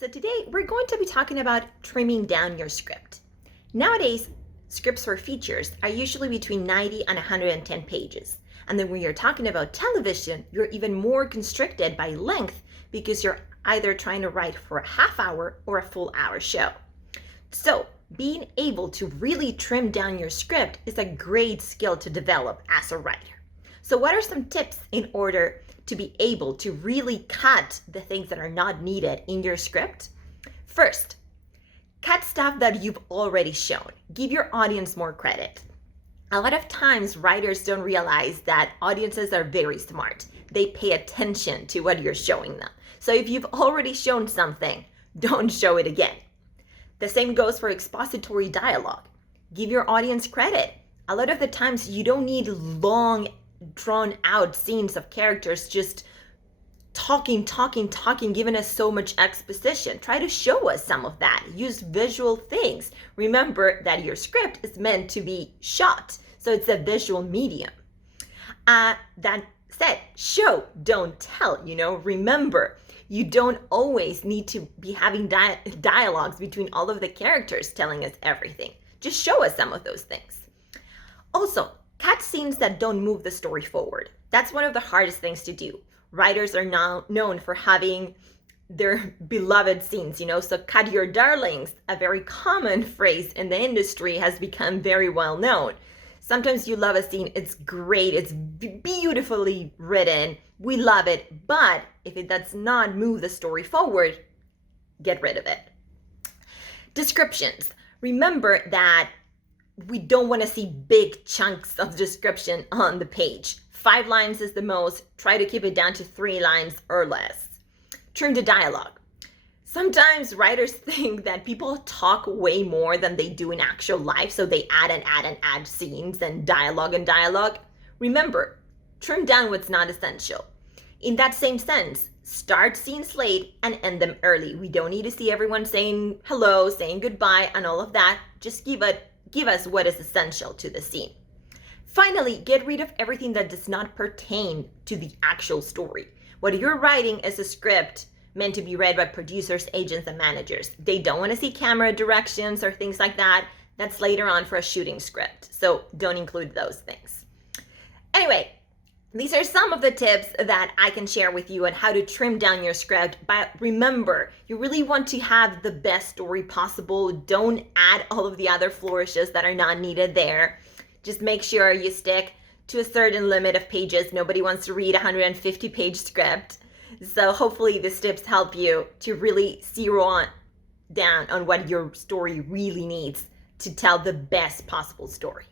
So today we're going to be talking about trimming down your script. Nowadays, scripts for features are usually between 90 and 110 pages. And then when you're talking about television, you're even more constricted by length because you're either trying to write for a half hour or a full hour show. So being able to really trim down your script is a great skill to develop as a writer. So what are some tips in order to be able to really cut the things that are not needed in your script? First, cut stuff that you've already shown. Give your audience more credit. A lot of times writers don't realize that audiences are very smart. They pay attention to what you're showing them. So if you've already shown something, don't show it again. The same goes for expository dialogue. Give your audience credit. A lot of the times you don't need long drawn out scenes of characters just talking, giving us so much exposition. Try to show us some of that. Use visual things. Remember that your script is meant to be shot, so it's a visual medium. That said, show, don't tell, remember, you don't always need to be having dialogues between all of the characters telling us everything. Just show us some of those things. Also, cut scenes that don't move the story forward. That's one of the hardest things to do. Writers are now known for having their beloved scenes, so cut your darlings, a very common phrase in the industry, has become very well known. Sometimes you love a scene, it's great, it's beautifully written, we love it, but if it does not move the story forward, get rid of it. Descriptions. Remember that we don't want to see big chunks of description on the page. 5 lines is the most. Try to keep it down to 3 lines or less. Trim the dialogue. Sometimes writers think that people talk way more than they do in actual life, so they add scenes and dialogue. Remember, trim down what's not essential. In that same sense, start scenes late and end them early. We don't need to see everyone saying hello, saying goodbye, and all of that. Just give us what is essential to the scene. Finally, get rid of everything that does not pertain to the actual story. What you're writing is a script meant to be read by producers, agents, and managers. They don't want to see camera directions or things like that. That's later on for a shooting script, so don't include those things. Anyway, these are some of the tips that I can share with you on how to trim down your script. But remember, you really want to have the best story possible. Don't add all of the other flourishes that are not needed there. Just make sure you stick to a certain limit of pages. Nobody wants to read a 150-page script. So hopefully these tips help you to really zero down on what your story really needs to tell the best possible story.